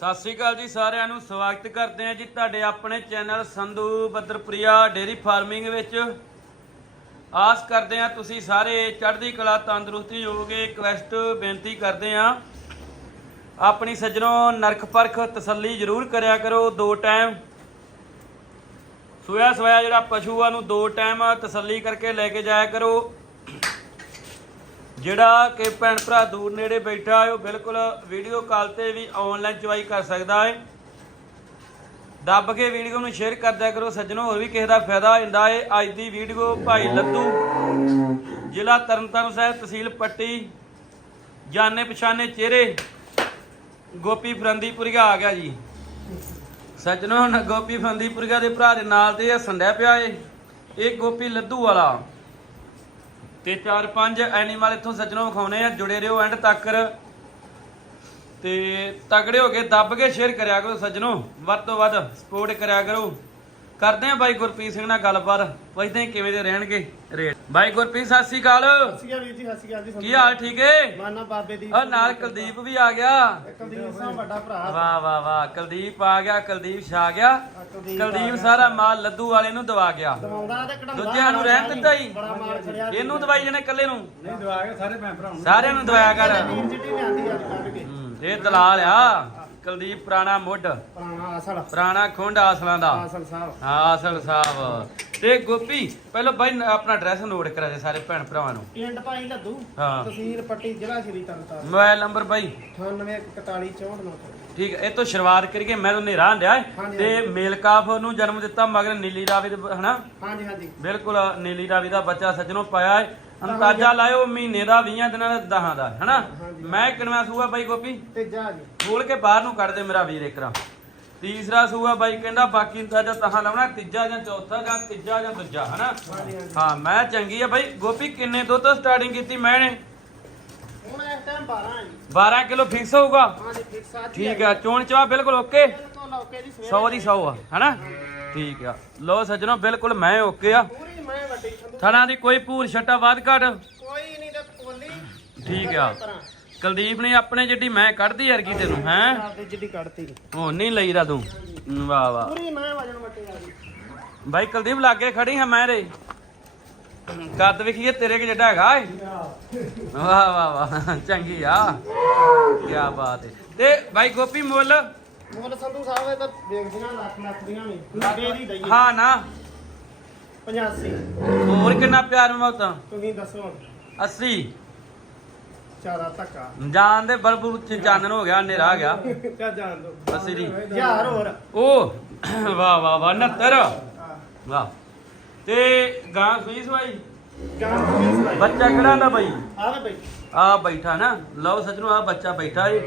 ਸਤਿ ਸ੍ਰੀ ਅਕਾਲ ਜੀ ਸਾਰਿਆਂ ਨੂੰ, ਸਵਾਗਤ ਕਰਦੇ ਹਾਂ ਜੀ ਤੁਹਾਡੇ ਆਪਣੇ channel Sandhu Badarpriya dairy farming ਵਿੱਚ। ਆਸ ਕਰਦੇ ਹਾਂ ਤੁਸੀਂ ਸਾਰੇ ਚੜ੍ਹਦੀ ਕਲਾ ਤੰਦਰੁਸਤੀ ਹੋਵੋਗੇ ਰਿਕਵੈਸਟ ਬੇਨਤੀ ਕਰਦੇ ਹਾਂ। ਆਪਣੀ ਸੱਜਣੋ ਨਰਖ ਪਰਖ ਤਸੱਲੀ ਜ਼ਰੂਰ ਕਰਿਆ ਕਰੋ, ਦੋ ਟਾਈਮ ਸੋਇਆ ਸੋਇਆ ਜਿਹੜਾ ਪਸ਼ੂ ਆ ਨੂੰ ਦੋ ਟਾਈਮ ਤਸੱਲੀ ਕਰਕੇ ਲੈ ਕੇ ਜਾਇਆ ਕਰੋ। ਜਿਹੜਾ ਕਿ ਭੈਣ ਭਰਾ ਦੂਰ ਨੇੜੇ ਬੈਠਾ ਹੈ, ਉਹ ਬਿਲਕੁਲ ਵੀਡੀਓ ਕਾਲ ਤੇ ਵੀ ਆਨਲਾਈਨ ਚਵਾਈ ਕਰ ਸਕਦਾ ਹੈ। ਦੱਬ ਕੇ ਵੀਡੀਓ ਨੂੰ ਸ਼ੇਅਰ ਕਰ ਦਿਆ ਕਰੋ, ਸੱਜਣੋ, ਹੋਰ ਵੀ ਕਿਸੇ ਦਾ ਫਾਇਦਾ ਹੁੰਦਾ ਹੈ? ਅੱਜ ਦੀ ਵੀਡੀਓ ਭਾਈ ਲੱਦੂ, ਜ਼ਿਲ੍ਹਾ ਤਰਨਤਾਰਨ ਸਾਹਿਬ, ਤਹਿਸੀਲ ਪੱਟੀ, ਜਾਣੇ ਪਛਾਣੇ ਚਿਹਰੇ, ਗੋਪੀ ਫਰੰਦੀਪੁਰੀਆ ਆ ਗਿਆ ਜੀ। ਸੱਜਣੋ ਗੋਪੀ ਫਰੰਦੀਪੁਰੀਆ ਦੇ ਭਰਾ ਦੇ ਨਾਲ ਤੇ ਇਹ ਸੰਡਿਆ ਪਿਆ ਏ। ਇਹ ਗੋਪੀ ਲੱਦੂ ਵਾਲਾ। ਤੇ ਚਾਰ ਪੰਜ ਐਨੀਮਲ ਇੱਥੋਂ ਸੱਜਣੋਂ ਵਿਖਾਉਣੇ ਆ, ਜੁੜੇ ਰਹੋ ਐਂਡ ਤੱਕ। ਤੇ ਤਗੜੇ ਹੋ ਕੇ ਦੱਬ ਕੇ ਸ਼ੇਅਰ ਕਰਿਆ ਕਰੋ ਸੱਜਣੋ, ਵੱਧ ਤੋਂ ਵੱਧ ਸਪੋਰਟ ਕਰਿਆ ਕਰੋ। ਕਰਦੇ ਆ ਬਾਈ ਗੁਰਪ੍ਰੀਤ ਸਿੰਘ ਨਾਲ ਗੱਲਬਾਤ। ਪੁੱਛਦੇ ਆ ਕਿਵੇਂ ਦੇ ਰਹਿਣਗੇ ਰੇਟ। ਬਾਈ ਗੁਰਪ੍ਰੀਤ ਸਤਿ ਸ਼੍ਰੀ ਅਕਾਲ। ਸਸਿਆ ਵੀਰ ਜੀ ਸਸਿਆ ਜੀ ਕੀ ਹਾਲ ਠੀਕ ਏ? ਮਾਨਾ ਬਾਬੇ ਦੀ ਔਰ ਨਾਲ ਕੁਲਦੀਪ ਵੀ ਆ ਗਿਆ। ਕੁਲਦੀਪ ਸਾਹਿਬ ਵੱਡਾ ਭਰਾ। ਵਾਹ ਵਾਹ ਵਾਹ ਕੁਲਦੀਪ ਆ ਗਿਆ ਕੁਲਦੀਪ ਛਾ ਗਿਆ। ਕੁਲਦੀਪ ਕੁਲਦੀਪ ਸਾਰਾ ਮਾਲ ਲੱਦੂ ਵਾਲੇ ਨੂੰ ਦਵਾ ਗਿਆ। ਦਵਾਉਂਦਾ ਤੇ ਕਢਾਉਂਦਾ। ਦੂਜਿਆਂ ਨੂੰ ਰਹਿਣ ਦਿੱਤਾ ਹੀ ਇਹਨੂੰ ਦਵਾਈ ਜਣੇ ਇਕੱਲੇ ਨੂੰ? ਨਹੀਂ ਦਵਾ ਕੇ ਸਾਰੇ ਭੈਣ ਭਰਾ ਸਾਰਿਆਂ ਨੂੰ ਦਵਾਇਆ ਕਰ। ਇਹ ਦਲਾਲ ਆ। ਕੁਲਦੀਪ ਪੁਰਾਣਾ ਮੁੱਢ। ਪੁਰਾਣਾ ਅਸਲ ਪੁਰਾਣਾ ਖੁੰਡ ਆਸਲਾਂ ਦਾ। ਅਸਲ ਸਾਹਿਬ। ਹਾਂ ਅਸਲ ਸਾਹਿਬ। ਤੇ ਗੋਪੀ ਪਹਿਲਾਂ ਬਾਈ ਨ- ਆਪਣਾ ਐਡਰੈਸ ਨੋਟ ਕਰਾ ਦੇ ਸਾਰੇ ਭੈਣ ਭਰਾਵਾਂ ਨੂੰ। ਪਿੰਡ ਭਾਈ ਲੱਦੂ ਹਾਂ। ਤਹਿਸੀਲ ਪੱਟੀ ਜ਼ਿਲ੍ਹਾ ਸ਼੍ਰੀ ਤਰਨਤਾਰਨ ਮੋਬਾਈਲ ਨੰਬਰ ਬਾਈ। 984164 ਠੀਕ ਹੈ ਇਹ ਤੋਂ ਸ਼ੁਰੂਆਤ ਕਰੀਏ ਮੈਂ ਤਾਂ ਨੇਰਾ ਹੰਡਿਆ ਹਾਂਜੀ, ਤੇ ਮੇਲਕਾਫ ਨੂੰ ਜਨਮ ਦਿੱਤਾ ਮਗਰ ਨੀਲੀ ਰਾਵੀ ਦੇ ਬ- ਹਨਾ? ਹਾਂਜੀ ਹਾਂਜੀ। ਬਿਲਕੁਲ ਨੀਲੀ ਰਾਵੀ ਦਾ ਬੱਚਾ ਸੱਜਣੋਂ ਪਾਇਆ ਹੈ। ਅੰਦਾਜ਼ਾ ਲਾਇਓ ਮਹੀਨੇ ਦਾ 20 ਦਿਨਾਂ ਦਾ 10 ਦਾ ਹਨਾ। ਮੈਂ ਕਿਨਵਾ ਸੂਆ ਬਾਈ ਗੋਪੀ। ਤੇ ਜਾ ਜੀ ਖੋਲ ਕੇ ਬਾਹਰ ਨੂੰ ਕੱਢ ਦੇ ਮੇਰਾ ਵੀਰ ਇਕਰਾ ਤੀਸਰਾ ਸੂਆ ਬਾਈ ਕਹਿੰਦਾ ਬਾਕੀ ਦਾ ਜਾਂ ਤਹਾਂ ਲਾਉਣਾ ਤੀਜਾ ਜਾਂ ਚੌਥਾ ਜਾਂ ਤੀਜਾ ਜਾਂ ਦੂਜਾ ਹਨਾ? ਹਾਂ ਮੈਂ ਚੰਗੀ ਆ ਬਾਈ। ਗੋਪੀ ਕਿੰਨੇ ਦੁੱਧ ਤੋਂ ਸਟਾਰਟਿੰਗ ਕੀਤੀ ਮੈਂ ਨੇ ਹੁਣ ਇਸ ਟਾਈਮ 12 ਹੈ ਜੀ। 12 ਕਿਲੋ ਫਿਕਸ ਹੋਊਗਾ? ਹਾਂਜੀ ਠੀਕ ਸਾਥ ਠੀਕ ਆ ਚੋਣ ਚਵਾ ਬਿਲਕੁਲ ਓਕੇ ਬਿਲਕੁਲ ਓਕੇ ਦੀ 100 ਦੀ 100 ਆ ਹਨਾ? ਠੀਕ ਆ। ਲੋ ਸੱਜਣੋ ਬਿਲਕੁਲ ਮੈਂ ਓਕੇ ਆ। ਪੂਰੀ ਮੈਂ ਵੱਡੀ ਸੰਧੂ। ਥਣਾ ਦੀ ਕੋਈ ਭੂਰ ਛੱਟਾ ਵੱਧ ਘਟ? ਕੋਈ ਨਹੀਂ ਤੇ ਕੋਲੀ ਠੀਕ ਆ। ਕੁਲਦੀਪ ਨੇ ਆਪਣੇ ਜਿੱਡੀ ਮੈਂ ਕੱਢਦੀ ਅਰਗੀ ਤੈਨੂੰ ਹੈ? ਆਪਦੇ ਜਿੱਡੀ ਕੱਢਤੀ। ਨਹੀਂ ਲਈਦਾ ਤੂੰ। ਵਾਹ ਵਾਹ। ਪੂਰੀ ਮੈਂ ਬਾਈ ਕੁਲਦੀਪ ਲਾਗੇ ਖੜੀ ਹਾਂ ਮੈਂ ਰੇ। ਕੱਦ ਵੇਖੀਏ ਤੇਰੇ ਕਿ ਜਿਹੜਾ ਹੈਗਾ ਏ ਵਾਹ ਵਾਹ ਵਾਹ। ਚੰਗੀ ਆ। ਕੀ ਬਾਤ ਹੈ ਤੇ ਬਾਈ ਗੋਪੀ ਮੁੱਲ? ਮੁੱਲ ਸੰਧੂ ਸਾਹਿਬ ਇਹ ਤਾਂ ਵੇਖਦੀਆਂ ਲੱਖ ਲੱਖ ਦੀਆਂ ਵੀ। ਲੱਗੇ ਦੀ ਦਈਏ। ਹਾਂ ਨਾ। 85 ਹੋਰ ਕਿੰਨਾ ਪਿਆਰ ਮੌਤਾਂ ਤੁਸੀਂ ਦੱਸੋ। 80 ਚਾਰਾ ਧੱਕਾ। ਜਾਨ ਦੇ ਬਲਬੂ ਚਾਨਣ ਹੋ ਗਿਆ ਹਨੇਰਾ ਆ ਗਿਆ। ਕਿਆ ਜਾਣ ਦੋ। 80 ਦੀ ਯਾਰ ਹੋਰ। ਉਹ ਵਾਹ ਵਾਹ ਵਾਹ 69 ਵਾਹ। ਤੇ ਗਾਂ ਸੂਈ ਸਵਾਈ? ਬੱਚਾ ਕਿਹੜਾ ਦਾ ਬਾਈ? ਆਵੇ ਬਈ। ਆ ਬੈਠਾ ਨਾ। ਲਓ ਸੱਜਣੋ ਆ ਬੱਚਾ ਬੈਠਾ ਏ।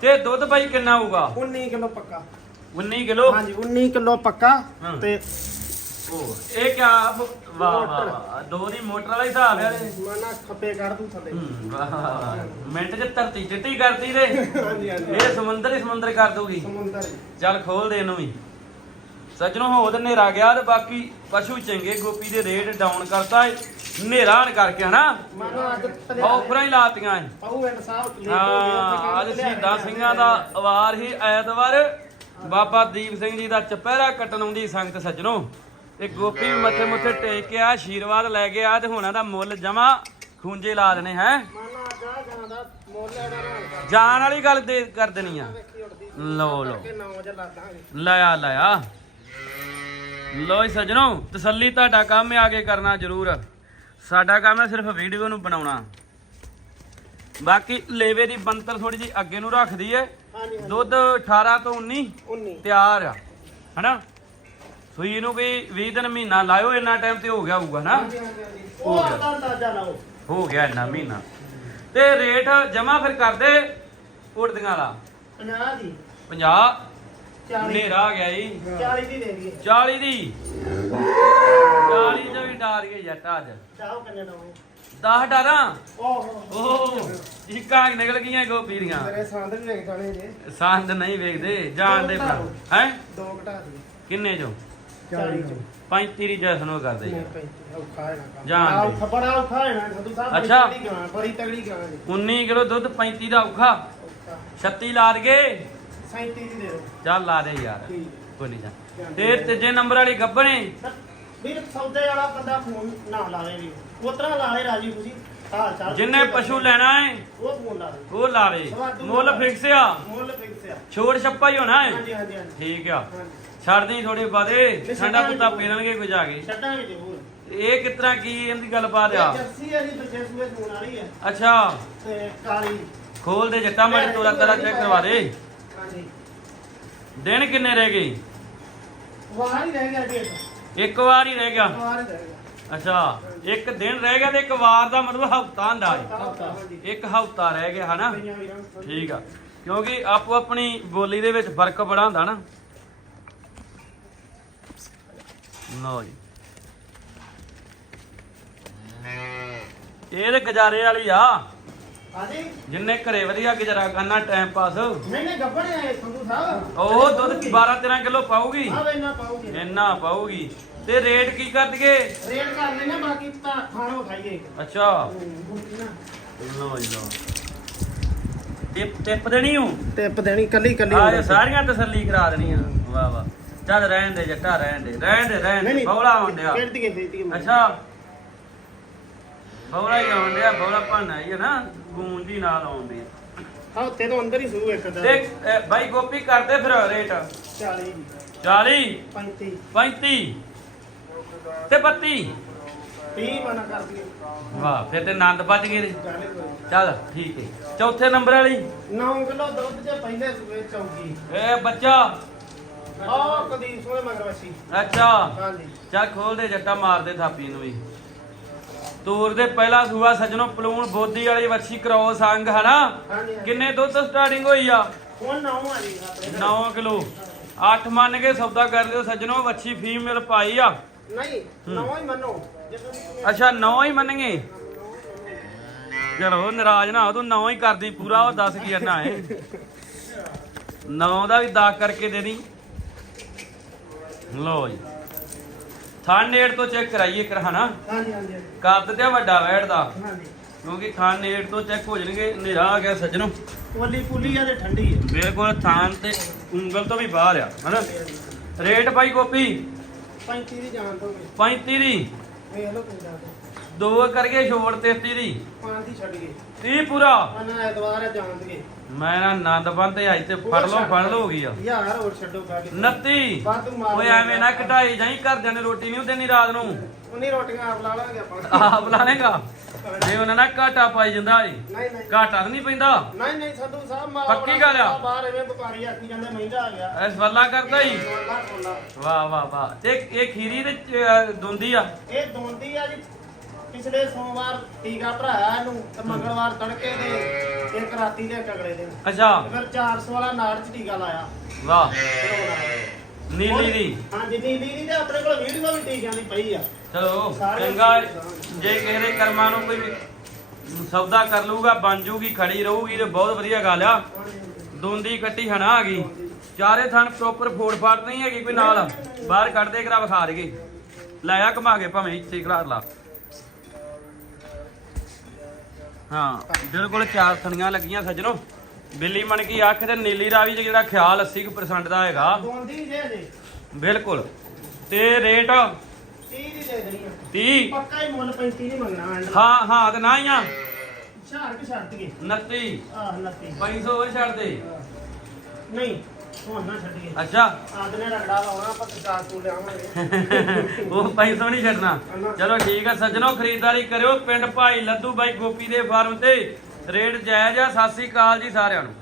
ਤੇ ਦੁੱਧ ਬਾਈ ਕਿੰਨਾ ਹੋਊਗਾ? 19 ਕਿਲੋ ਪੱਕਾ। 19 ਕਿਲੋ? ਹਾਂਜੀ 19 ਕਿਲੋ ਪੱਕਾ। ਤੇ ਇਹ ਕਿਆ ਵਾਹ ਵਾਹ ਵਾਹ ਦੋ ਦੀ ਮੋਟਰ ਵਾਲਾ ਹਿਸਾਬ ਹੈ ਇਹ। ਮਾਨਾ ਖੱਪੇ ਕੱਢ ਦੂੰ ਥੱਲੇ। ਹੂੰ, ਵਾਹ ਵਾਹ। ਮਿੰਟ 'ਚ ਧਰਤੀ ਚਿੱਟੀ ਕਰਦੀ ਰੇ ਹਾਂਜੀ ਹਾਂਜੀ ਇਹ ਸਮੁੰਦਰ ਹੀ ਸਮੁੰਦਰ ਕਰ ਦੂਗੀ ਸਮੁੰਦਰ ਹੀ। ਚੱਲ ਖੋਲ ਦੇ ਇਹਨੂੰ ਵੀ। ਸੱਜਣੋ ਹੋ ਤੇ ਹਨੇਰਾ ਗਿਆ ਤੇ ਬਾਕੀ ਪਸ਼ੂ ਚੰਗੇ ਗੋਪੀ ਦੇ ਰੇਟ ਡਾਊਨ ਕਰਤਾ ਏ। ਹਨੇਰਾ ਆਣ ਕਰਕੇ ਹਨਾ? ਮਾਨਾ ਅੱਜ ਤਲੇ ਆਫਰਾਂ ਹੀ ਲਾਤੀਆਂ ਏ। ਆਉ ਐਂਡ ਸਾਹਿਬ ਲੇਟ ਹੋ ਹਾਂ ਅੱਜ ਸ਼ਹੀਦਾਂ ਸਿੰਘਾਂ ਦਾ ਹੀ ਐਤਵਾਰ। ਬਾਬਾ ਦੀਪ ਸਿੰਘ ਜੀ ਦਾ ਚਪਹਿਰਾ ਕੱਟਣ ਆਉਂਦੀ ਸੰਗਤ ਸੱਜਣੋ। ਤੇ ਗੋਪੀ ਵੀ ਮੱਥੇ ਮੁੱਥੇ ਟੇਕ ਕੇ ਆ ਆਸ਼ੀਰਵਾਦ ਲੈ ਕੇ ਆ ਤੇ ਹੁਣ ਦਾ ਮੁੱਲ ਜਮਾ ਖੂੰਜੇ ਲਾ ਦੇਣੇ ਹੈ? ਮਾਨਾ ਜਾ ਜਾਂਦਾ ਮੋਲ ਲੈਣਾ ਨਾ ਜਾਨ ਵਾਲੀ ਗੱਲ ਦੇ ਕਰ ਦੇਣੀ ਆ। ਲਓ ਲਓ। ਕਿ 9 ਵਜੇ ਲਾ ਸੱਜਣੋ ਤਸੱਲੀ ਤੁਹਾਡਾ ਕੰਮ ਹੈ ਆਗੇ ਕਰਨਾ ਜ਼ਰੂਰ। ਸਾਡਾ ਕੰਮ ਹੈ ਸਿਰਫ ਵੀਡੀਓ ਨੂੰ ਬਣਾਉਣਾ। ਬਾਕੀ ਲੇਵੇ ਦੀ ਬੰਤਰ ਥੋੜੀ ਜੀ ਅੱਗੇ ਨੂੰ ਰੱਖਦੀ ਏ ਦੁੱਧ 18 ਤੋਂ 19 19 ਤਿਆਰ ਆ। ਹਨਾ? ਸੂਈ ਨੂੰ ਵੀ 20 ਦਿਨ ਮਹੀਨਾ ਲਾਇਓ ਇੰਨਾ ਟਾਈਮ ਤੇ ਹੋ ਗਿਆ ਹੋਊਗਾ ਨਾ? ਉਹ ਆਦਾ ਅੰਦਾਜ਼ਾ ਲਾਓ। ਹੋ ਗਿਆ ਇੰਨਾ ਮਹੀਨਾ। ਤੇ ਰੇਟ ਜਮਾ ਫਿਰ ਕਰਦੇ ਉੜਦੀਆਂ ਵਾਲਾ। 50 ਦੀ। 50 40 ਹਨੇਰਾ ਆ ਗਿਆ ਜੀ। 40 ਦੀ ਦੇ ਦਈਏ। 40 ਦੀ। 40 ਤੋਂ ਵੀ ਡਾਰ ਗਏ ਜੱਟ ਅੱਜ। ਚਾਹੋ ਕਿੰਨੇ ਦਵਾਂ 10 ਡਾਰਾਂ? ਓਹੋ। ਓਹ ਇੱਕਾਂ ਨਿਕਲ ਗਈਆਂ ਗੋਪੀਰੀਆਂ ਮੇਰੇ ਸੰਦ ਵੀ ਵੇਖ ਜਾਣੇ ਜੇ। ਸੰਦ ਨਹੀਂ ਵੇਖਦੇ ਜਾਣਦੇ ਹੈ? ਦੋ ਘਟਾ ਦੀ ਕਿੰਨੇ ਚੋਂ? 40 ਚ। 35 ਦੀ ਜੈਸ ਨੂੰ ਕਰਦੇ ਨਹੀਂ ਪੈਂਤੀ ਔਖਾ ਹੈ ਨਾ ਕੰਮ। ਜਾਣ ਬੜਾ ਦੇ। ਔਖਾ ਬੜਾ ਔਖਾ ਹੈ ਨਾ ਸੰਧੂ ਸਾਹਿਬ ਬੜੀ ਅੱਛਾ। ਗਾਂ ਬੜੀ ਤਗੜੀ ਗਾਂ ਜੀ। 19 ਕਿਲੋ ਦੁੱਧ 35 ਦਾ ਔਖਾ। ਔਖਾ। 36 ਲਾ ਦਗੇ 37 ਦੀ ਦੇ ਦਿਓ। ਚੱਲ ਲਾ ਦੇ ਯਾਰ। ਠੀਕ। ਕੋਈ ਨਹੀਂ ਜਾ ਤੇ ਤੀਜੇ ਨੰਬਰ ਵਾਲੀ ਗੱਬਣੇ। ਵੀਰ ਸੌਦੇ ਵਾਲਾ ਬੰਦਾ ਫੋਨ ਨਾ ਲਾਵੇ ਵੀ ਉਤਰਾ ਲਾਵੇ ਰਾਜੀ ਖੁਸ਼ੀ। ਹਾਲ ਚਾਲ ਜਿੰਨੇ ਪਸ਼ੂ ਲੈਣਾ ਹੈ ਉਹ ਫੋਨ ਲਾਵੇ ਉਹ ਲਾਵੇ ਮੁੱਲ ਫਿਕਸ ਆ। ਮੁੱਲ ਫਿਕਸ ਆ। ਛੋੜ ਛੱਪਾ ਹੀ ਹੋਣਾ ਹੈ। ਹਾਂਜੀ ਹਾਂਜੀ ਹਾਂਜੀ। ਠੀਕ ਆ। ਹਾਂਜੀ। ਛੱਡ ਦੇਈ ਥੋੜੇ ਬਾਦੇ ਠੰਡਾ ਕੁੱਤਾ ਪੀਣਗੇ ਕੁਝ ਆ ਗਏ ਛੱਡਾਂਗੇ ਜ਼ਰੂਰ। ਇਹ ਕਿਤਨਾ ਕੀ ਇਹਦੀ ਗੱਲਬਾਤ ਆ? ਇਹ ਜਰਸੀ ਹੈ ਜੀ ਦੂਜੇ ਸੂਏ ਫੋਨ ਵਾਲੀ ਹੈ ਅੱਛਾ। ਤੇ ਕਾਲੀ। ਖੋਲ ਦੇ ਜੱਟਾ ਮਾਰੀ ਤੋਰਾ ਤਰਾ ਚੈੱਕ ਕਰਵਾ ਦੇ। ਹਾਂਜੀ। ਦਿਨ ਕਿੰਨੇ ਰਹਿ ਗਏ? ਵਾਰ ਹੀ ਰਹਿ ਗਿਆ ਜੀ ਇੱਕ ਵਾਰ ਹੀ ਰਹਿ ਗਿਆ? ਵਾਰ ਹੀ ਰਹਿ ਗਿਆ। ਅੱਛਾ ਇੱਕ ਦਿਨ ਰਹਿ ਗਿਆ ਤੇ ਇੱਕ ਵਾਰ ਦਾ ਮਤਲਬ ਹਫਤਾ ਹੁੰਦਾ ਹੈ। ਇੱਕ ਹਫਤਾ ਰਹਿ ਗਿਆ ਹਨਾ? ਠੀਕ ਆ। ਕਿਉਂਕਿ ਆਪੋ ਆਪਣੀ ਬੋਲੀ ਦੇ ਵਿੱਚ ਫ਼ਰਕ ਬੜਾ ਹੁੰਦਾ ਨਾ। ਲਓ ਜੀ। ਇਹ ਤੇ ਗੁਜ਼ਾਰੇ ਵਾਲੀ ਆ। ਹਾਂਜੀ। ਜਿੰਨੇ ਘਰੇ ਵਧੀਆ ਗੁਜ਼ਾਰਾ ਕਰਨਾ ਟਾਈਮ ਪਾਸ ਨਹੀਂ ਨਹੀਂ ਗੱਬਣੇ ਆਏ ਸੰਧੂ ਸਾਹਿਬ। ਉਹ ਦੁੱਧ 12 13 ਕਿਲੋ ਪਾਊਗੀ। ਆ ਵੇ ਨਾ ਪਾਉਗੇ ਇੰਨਾ ਪਾਊਗੀ। ਤੇ ਰੇਟ ਕੀ ਕਰ ਦਈਏ? ਰੇਟ ਕਰ ਲੈਣਾ ਬਾਕੀ ਤਾਂ ਖਾਣੋ ਖਾਈਏ ਅੱਛਾ। ਲਓ ਜੀ ਲਓ। ਟਿਪ ਟਿਪ ਦੇਣੀ ਹੂੰ? ਟਿਪ ਦੇਣੀ ਕੱਲੀ ਕੱਲੀ ਆ ਸਾਰੀਆਂ ਤਸੱਲੀ ਕਰਾ ਦੇਣੀਆਂ। ਵਾਹ ਵਾਹ। ਚੱਲ ਰਹਿਣ ਦੇ ਜੱਟਾ ਰਹਿਣ ਦੇ। ਰਹਿਣ ਦੇ ਰਹਿਣ ਦੇ। ਬੌਲਾ ਹੁੰਦਿਆ ਖੇਡ ਅੱਛਾ। ਬੌਲਾ ਹੀ ਹੁੰਦਿਆ ਬੌਲਾ ਭਾਣਾ ਹੀ ਹੈ ਨਾ ਗੂੰਜ ਦੀ ਨਾਲ ਆਉਂਦੀ ਹੈ ਉੱਤੇ ਤੋਂ ਅੰਦਰ ਹੀ ਸੂ ਇੱਕ ਦਾ ਦੇਖ ਬਾਈ ਗੋਪੀ ਕਰਦੇ ਫਿਰ ਰੇਟ। 40 40 35 35 ਤੇ 32 30 ਮਨਾ ਕਰ ਦਈਏ। ਵਾਹ ਫਿਰ ਤੇ ਆਨੰਦ ਵੱਜ ਗਏ ਚੱਲ ਠੀਕ ਹੈ। ਚੌਥੇ ਨੰਬਰ ਵਾਲੀ। 9 ਕਿਲੋ ਦੁੱਧ ਜੇ ਪਹਿਲੇ ਸੂਏ ਚੌਗੀ ਇਹ ਬੱਚਾ। ਮਗਰ ਅੱਛਾ। ਹਾਂਜੀ। ਚੱਲ ਖੋਲ ਦੇ ਜੱਟਾ ਮਾਰ ਦੇ ਥਾਪੀ ਨੂੰ ਵੀ। ਤੂਰ ਦੇ ਪਹਿਲਾ ਸੂਆ ਸਜਣੋ ਪਲੂਣ ਬੋਦੀ ਵਾਲੀ ਵੱਛੀ ਕ੍ਰੋਸ ਅੰਗ ਹਨਾ? ਹਾਂਜੀ ਹਾਂਜੀ। ਕਿੰਨੇ ਦੁੱਧ ਸਟਾਰਟਿੰਗ ਹੋਈ ਆ? ਹੁਣ 9 ਆ ਜੀ ਆਪਣੇ 9 ਕਿਲੋ। 8 ਮੰਨ ਕੇ ਸੌਦਾ ਕਰ ਲਿਓ ਸਜਣੋ ਵੱਛੀ ਫੀਮੇਲ ਪਾਈ ਆ। ਨਹੀਂ 9 ਹੀ ਮੰਨੋ। ਦੀ ਅੱਛਾ 9 ਹੀ ਮੰਨਗੇ ਚਲੋ ਨਾਰਾਜ਼ ਨਾ ਹੋ ਤੂੰ 9 ਹੀ ਕਰਦੀ ਪੂਰਾ ਉਹ ਦੱਸ ਕੀ ਜਾਨਾ ਹੈ। 9 ਦਾ ਵੀ ਦਾਗ ਕਰਕੇ ਦੇ ਦੀ ਲੋ ਜੀ ਨੇੜ ਤੋਂ ਚੈੱਕ ਕਰਾਈਏ ਕਰ ਹਨਾ? ਹਾਂਜੀ ਹਾਂਜੀ। ਕੱਦ ਤੇ ਵੱਡਾ ਵੈੜ ਦਾ? ਹਾਂਜੀ। ਕਿਉਂਕਿ ਨੇੜ ਤੋਂ ਚੈੱਕ ਹੋ ਜਾਣਗੇ ਹਨੇਰਾ ਆ ਗਿਆ ਸੱਜਣੋ। ਵੱਲੀ ਪੁੱਲੀ ਆ ਤੇ ਠੰਡੀ ਹੈ ਬਿਲਕੁਲ ਥਾਨ ਤੇ ਉਂਗਲ ਤੋਂ ਵੀ ਬਾਹਰ ਆ ਹਨਾ? ਰੇਟ ਭਾਈ ਗੋਪੀ? 35 ਦੀ ਜਾਣ ਦੋਗੇ 35 ਦੀ? ਵੇਖ ਲਓ ਕਿੰਨਾ। ਦੋ ਕਰਕੇ ਛੋੜ 33 ਦੀ। ਪੰਜ ਦੀ ਛੱਡ ਗਏ। 30 ਪੂਰਾ। ਅਨਾ ਐਤਵਾਰ ਹੈ ਜਾਣ ਦਗੇ ਮੈਂ ਨਾ ਆਨੰਦ ਬੰਦ ਤੇ ਆਈ ਤੇ ਫੜ ਲਓ ਫੜ ਲਓ ਹੋ ਗਈ ਆ। ਯਾਰ ਹੋਰ ਛੱਡੋ ਗੱਲ 29 ਵਾਧੂ ਮਾਰ ਓਏ ਐਵੇਂ ਨਾ ਘਟਾਈ ਜਾਈ ਘਰਦਿਆਂ ਨੇ ਰੋਟੀ ਨਹੀਂ ਦੇਣੀ ਰਾਤ ਨੂੰ। ਉਨੀ ਰੋਟੀਆਂ ਆਪ ਲਾ ਲਾਂਗੇ ਆਪਾਂ। ਆਪ ਲਾਣੇਗਾ ਜੇ ਉਹਨਾਂ ਨਾਲ ਘਾਟਾ ਪਾਈ ਜਾਂਦਾ ਏ ਨਹੀਂ ਨਹੀਂ। ਘਾਟਾ ਨਹੀਂ ਪੈਂਦਾ। ਨਹੀਂ ਨਹੀਂ ਸੰਧੂ ਸਾਹਿਬ ਮਾਲ ਪੱਕੀ ਗੱਲ ਆ। ਬਾਹਰ ਐਵੇਂ ਵਪਾਰੀ ਆਖੀ ਜਾਂਦੇ ਮਹਿੰਗਾ ਆ ਗਿਆ। ਐਸ ਵੱਲਾ ਕਰਦਾ ਹੀ ਵਾਹ ਵਾਹ ਵਾਹ। ਤੇ ਇਹ ਖੀਰੀ ਤੇ ਦੁੰਦੀ ਆ? ਇਹ ਦੋਂਦੀ ਆ ਜੀ। ਪਿਛਲੇ ਸੋਮਵਾਰ ਟੀਕਾ ਭਰਾਇਆ ਇਹਨੂੰ ਤੇ ਮੰਗਲਵਾਰ ਤੜਕੇ ਦੇ ਇੱਕ ਰਾਤੀ ਦੇ ਅਗਲੇ ਦਿਨ ਅੱਛਾ। ਤੇ ਫਿਰ 400 ਵਾਲਾ ਨਾੜ ਚ ਟੀਕਾ ਲਾਇਆ। ਵਾਹ। ਫਿਰ ਉਹ ਲਾਇਆ। ਨੀਲੀ ਦੀ ਹਾਂਜੀ ਨੀਲੀ ਦੀ ਤੇ ਆਪਣੇ ਕੋਲ ਵੀਡੀਓ ਵੀ ਟੀਕਿਆਂ ਦੀ ਪਈ ਆ। ਚਲੋ ਚੰਗਾ। ਜੇ ਕਿਸੇ ਦੇ ਕਰਮਾਂ ਨੂੰ ਕੋਈ ਸੌਦਾ ਕਰ ਲੂਗਾ ਬਣ ਜੂਗੀ ਖੜੀ ਰਹੂਗੀ ਤੇ ਬਹੁਤ ਵਧੀਆ ਗੱਲ ਆ। ਦੋਂਦੀ ਕੱਟੀ ਹਨਾ ਆ ਗਈ। ਚਾਰੇ ਥਣ ਪ੍ਰੋਪਰ ਫੋੜ ਫਾੜ ਨਹੀਂ ਹੈਗੀ ਕੋਈ ਨਾਲ। ਬਾਹਰ ਕੱਢ ਦੇ ਕਰਾ ਵਿਖਾ ਦੇਗੇ ਲਾਇਆ ਘਮਾ ਕੇ ਭਾਵੇਂ ਇੱਥੇ ਖਲਾਰ ਲਾ। ਹਾਂ ਬਿਲਕੁਲ ਚਾਰ ਥਣੀਆਂ ਲੱਗੀਆਂ ਸੱਜਣੋ। ਬਿੱਲੀ ਮਣ ਕੀ ਅੱਖ ਤੇ ਨੀਲੀ ਰਾਵੀ ਜਿਹੜਾ ਖਿਆਲ 80% ਦਾ ਹੈਗਾ। ਦੋਂਦੀ ਜੇ ਦੇ ਬਿਲਕੁਲ। ਤੇ ਰੇਟ? 30 ਦੀ ਦੇ ਦੇਣੀ ਆ। 30 ਪੱਕਾ ਹੀ ਮੁੱਲ 35 ਨਹੀਂ ਮੰਗਣਾ ਹਾਂ ਹਾਂ ਤੇ ਨਾ ਹੀ ਆ। ਛਾੜ ਕੇ ਛੱਡ ਦਈਏ। 29 ਆਹ ਲੱਤੀ 500 ਹੋਰ ਛੱਡ ਦੇ। ਨਹੀਂ। ਹੁਣ ਨਾ ਛੱਡੀਏ। ਅੱਛਾ। ਆਦਨੇ ਰਗੜਾ ਲਾਉਣਾ ਆਪਾਂ ਸਰਕਾਰ ਤੋਂ ਲਿਆਵਾਂਗੇ। ਉਹ 500 ਨਹੀਂ ਛੱਡਣਾ। ਚਲੋ ਠੀਕ ਆ ਸੱਜਣੋ ਖਰੀਦਦਾਰੀ ਕਰਿਓ। ਪਿੰਡ ਭਾਈ ਲੱਦੂ ਬਾਈ ਗੋਪੀ ਦੇ ਫਾਰਮ ਤੇ। ਰੇਟ ਜਾਇਜ਼ ਆ। ਸਤਿ ਸ੍ਰੀ ਅਕਾਲ ਜੀ ਸਾਰਿਆਂ ਨੂੰ।